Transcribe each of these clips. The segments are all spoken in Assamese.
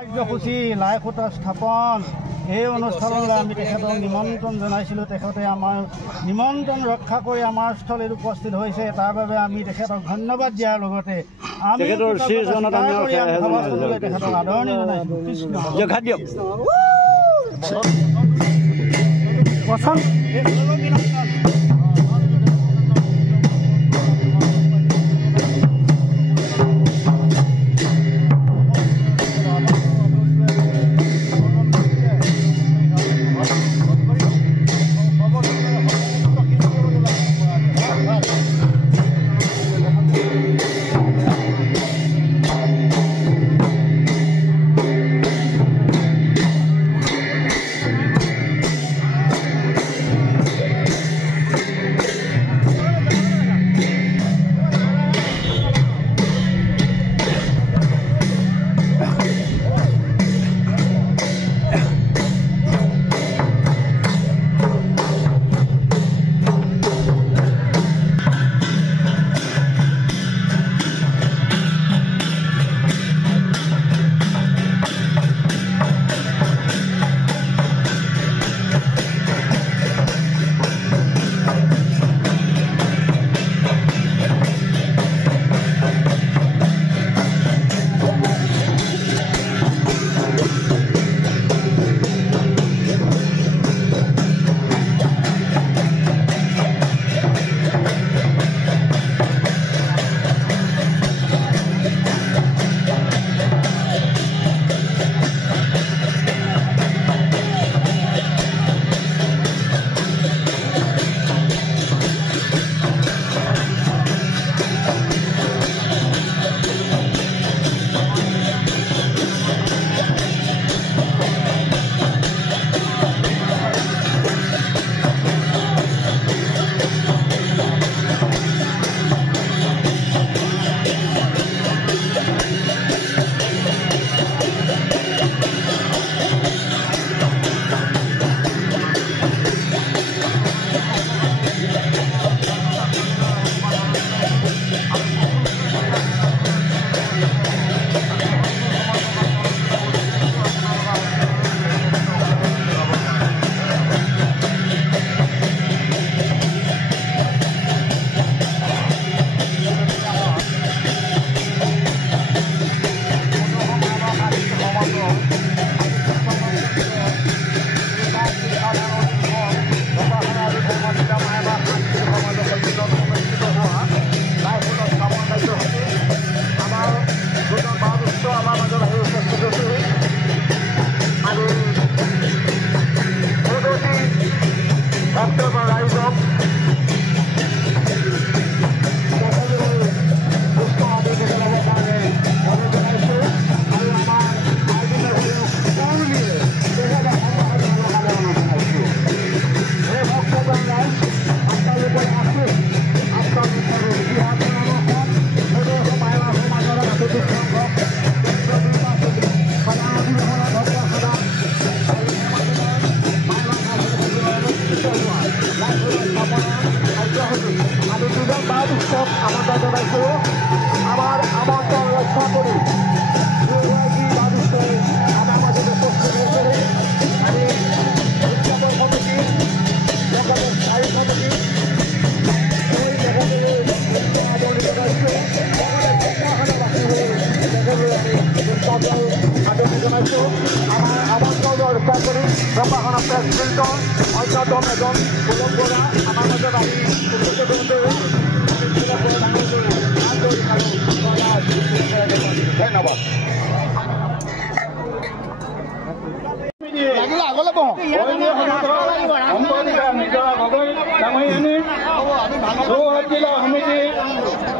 কাৰ্যসূচী লাই খুঁটা স্থাপন এই অনুষ্ঠানলৈ আমি তেখেতক নিমন্ত্ৰণ জনাইছিলোঁ। তেখেতে আমাৰ নিমন্ত্ৰণ ৰক্ষা কৰি আমাৰ স্থলীত উপস্থিত হৈছে। তাৰ বাবে আমি তেখেতক ধন্যবাদ দিয়াৰ লগতে আমি তেখেতক আদৰণি জনাইছোঁ।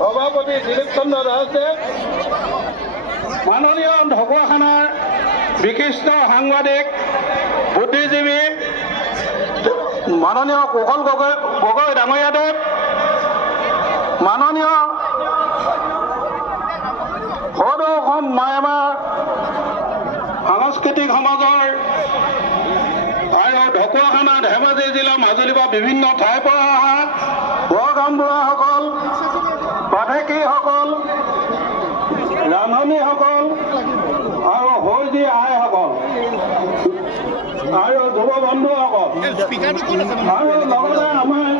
সভাপতি দিলীপ চন্দ্ৰ দাসে মাননীয় ঢকুৱাখানাৰ বিশিষ্ট সাংবাদিক বুদ্ধিজীৱী মাননীয় কুশল গগৈ ডাঙৰীয়াদেৱ, মাননীয় সদৌ অসম মায়ামাৰ সাংস্কৃতিক সমাজৰ আৰু ঢকুৱাখানা ধেমাজি জিলা মাজুলী বা বিভিন্ন ঠাইৰ পৰা অহা বৰ গামবুঢ়াসকল, পাঠেকীসকল, ৰান্ধনীসকল আৰু হৌজি আৰু যুৱ বন্ধুসকল আৰু লগতে আমাৰ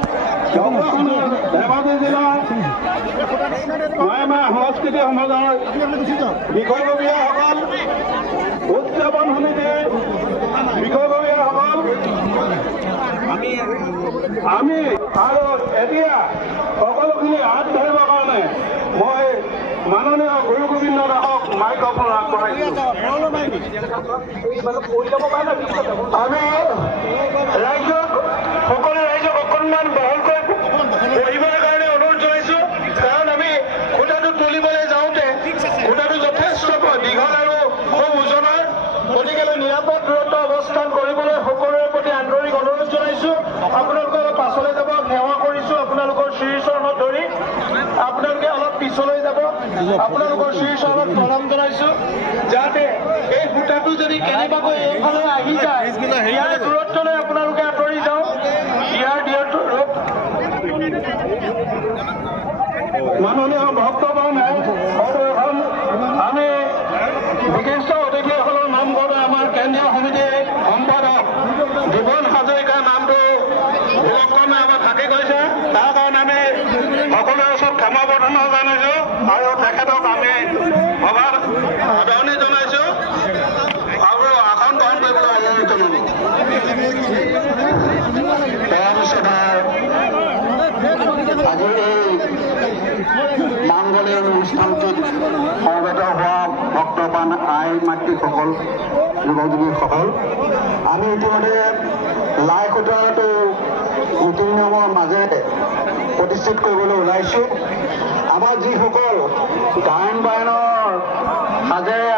ধেমাজি জিলাৰ মায়ামা সংস্কৃতি সমাজৰ বিষয়ববীয়াসকল উদযাপন সমিতিৰ বিষয়ববীয়াসকল আমি আৰু এতিয়া সকলোখিনি হাত ধৰিবৰ কাৰণে মই মাননীয় গুৰু গোবিন্দ দাসক মাইক্ৰফোন আগবঢ়াইছোঁ। আমি ৰাইজক সকলো ৰাইজক অকণমান বহলকৈ পঢ়িবৰ কাৰণে অনুৰোধ জনাইছোঁ, কাৰণ আমি খুঁটাটো তুলিবলৈ যাওঁতে খুঁটাটো যথেষ্ট দীঘল আৰু খুব ওজনৰ, গতিকে নিৰাপদ দূৰত্ব অৱস্থান কৰিবলৈ সকলোৰে প্ৰতি আন্তৰিক অনুৰোধ জনাইছোঁ। আপোনালোকে অলপ পাছলৈ যাব, সেৱা কৰিছোঁ আপোনালোকৰ শ্ৰীচৰণত ধৰি। আপোনালোকে অলপ পিছলৈ যাব, আপোনালোকৰ শ্ৰীচৰণত প্ৰণাম জনাইছোঁ, যাতে এই সূতাটো যদি কেনেবাকৈ এইফালে আহি যায় ইয়াৰ দূৰত্বলৈ আপোনালোকে আঁতৰি যাওক। মাননীয় ভক্তগণ, আমি বিশিষ্ট অতিথিসকলৰ নাম কৰোঁ। আমাৰ কেন্দ্ৰীয় সমিতিৰ সম্পাদক জীৱন হাজৰিকাৰ নামটো ভুলক্ৰমে আমাৰ থাকি গৈছে, তাৰ কাৰণে আমি সকলোৰে ওচৰত ক্ষমা প্ৰাৰ্থনা জনাইছোঁ আৰু তেখেতক আমি সভাত আদৰণি জনাইছোঁ আৰু আসন গ্ৰহণ কৰিবলৈ অনুৰোধ জনালোঁ। তাৰপিছত আজিৰ এই মাংগলিক অনুষ্ঠানটোত সমবেত হোৱা ভক্তপ্ৰাণ আই মাতৃসকল, যুৱক যুৱতীসকল, আমি ইতিমধ্যে লাই খুঁটাটো নীতি নিয়মৰ মাজেৰে প্ৰতিষ্ঠিত কৰিবলৈ ওলাইছোঁ। আমাৰ যিসকল গায়ন বায়নৰ মাজেৰে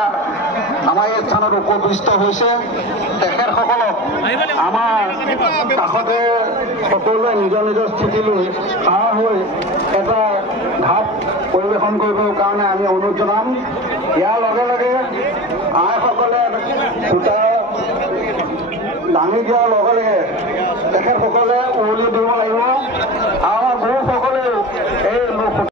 আমাৰ এই স্থানত উপবিষ্ট হৈছে তেখেতসকলক আমাৰ কাষতে সকলোৱে নিজৰ নিজৰ স্থিতি লৈ খাৰা হৈ এটা ঘাট পৰিৱেশন কৰিবৰ কাৰণে আমি অনুৰোধ জনাম। ইয়াৰ লগে লগে আইসকলে সূতা দাঙি দিয়াৰ লগে লগে তেখেতসকলে উৰুলি দিব লাগিব। আমাৰ